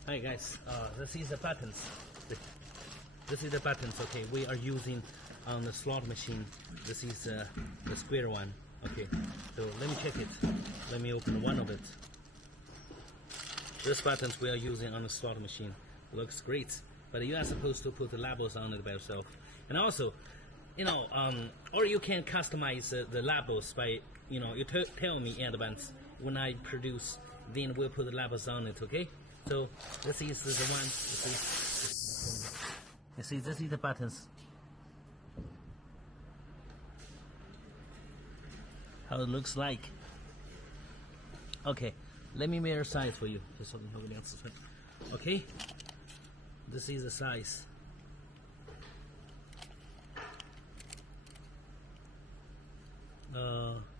Hi guys, this is the buttons. This is the buttons. Okay, we are using on the slot machine. This is the square one. Okay, so let me check it. Let me open one of it. This buttons we are using on the slot machine. Looks great, but you are supposed to put the labels on it by yourself. And also, you know, or you can customize the labels by, you know, you tell me in advance when I produce, then we'll put the labels on it. Okay, so this is the one. You see, this is the buttons. How it looks like. Okay, let me measure size for you. Okay, this is the size.